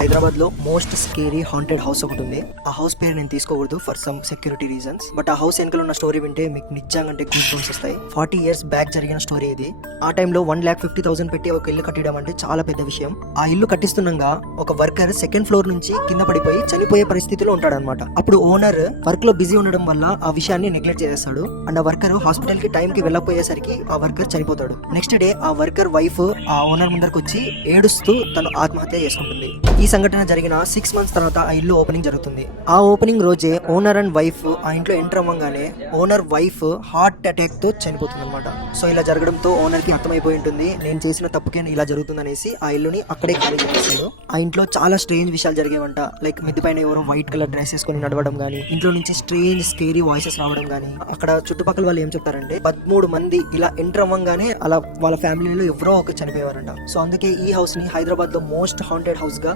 హైదరాబాద్ లో most scary haunted house ఒకటి ఉంది. ఆ హౌస్ పేరు నేను తీసుకోకూడదు for some security reasons. But ఆ హౌస్ వెనకాల ఉన్న స్టోరీ వింటే మీకు నిజంగా గూస్ బంప్స్ వస్తాయి. 40 years బ్యాక్ జరిగిన స్టోరీ ఇది. ఆ టైంలో 1,50,000 పెట్టి ఒక ఇల్లు కట్టడం అంటే చాలా పెద్ద విషయం. ఆ ఇల్లు కట్టిస్తుండగా ఒక వర్కర్ సెకండ్ ఫ్లోర్ నుంచి కింద పడిపోయి చనిపోయే పరిస్థితిలో ఉంటాడనమాట. అప్పుడు ఓనర్ వర్క్ లో బిజీ ఉండడం వల్ల ఆ విషయాన్ని నెగ్లెక్ట్ చేస్తాడు. అండ్ ఆ వర్కర్ హాస్పిటల్ కి టైం కి వెళ్ళకపోయేసరికి ఆ వర్కర్ చనిపోతాడు. నెక్స్ట్ డే ఆ వర్కర్ వైఫ్ ఆ ఓనర్ ముందరకు వచ్చి ఏడుస్తూ తను ఆత్మహత్య చేసుకుంటుంది. ఈ సంఘటన జరిగిన 6 months తర్వాత ఆ ఇల్లు ఓపెనింగ్ జరుగుతుంది. ఆ ఓపెనింగ్ రోజే ఓనర్ అండ్ వైఫ్ ఆ ఇంట్లో ఎంటర్ అవ్వగానే ఓనర్ వైఫ్ హార్ట్ అటాక్ తో చనిపోతుంది అనమాట. సో ఇలా జరగడంతో ఓనర్ కి అర్థమైపోయి ఉంటుంది నేను చేసిన తప్పుకే ఇలా జరుగుతుంది అనేసి ఆ ఇల్లుని అక్కడే ఖాళీ చేసేసాడు. ఆ ఇంట్లో చాలా స్ట్రేంజ్ విషయాలు జరిగేవంట. లైక్ మిద్ది పైన ఎవరో వైట్ కలర్ డ్రెస్ వేసుకొని నడవడం గానీ, ఇంట్లో నుంచి స్ట్రేంజ్ స్కేరీ వాయిసెస్ రావడం గానీ. అక్కడ చుట్టుపక్కల వాళ్ళు ఏం చెప్తారంటే 13 మంది ఇలా ఎంటర్ అవ్వగానే అలా వాళ్ళ ఫ్యామిలీలో ఎవరో ఒక చనిపోయేవారంట. సో అందుకే ఈ హౌస్ ని హైదరాబాద్ లో మోస్ట్ హాంటెడ్ హౌస్ గా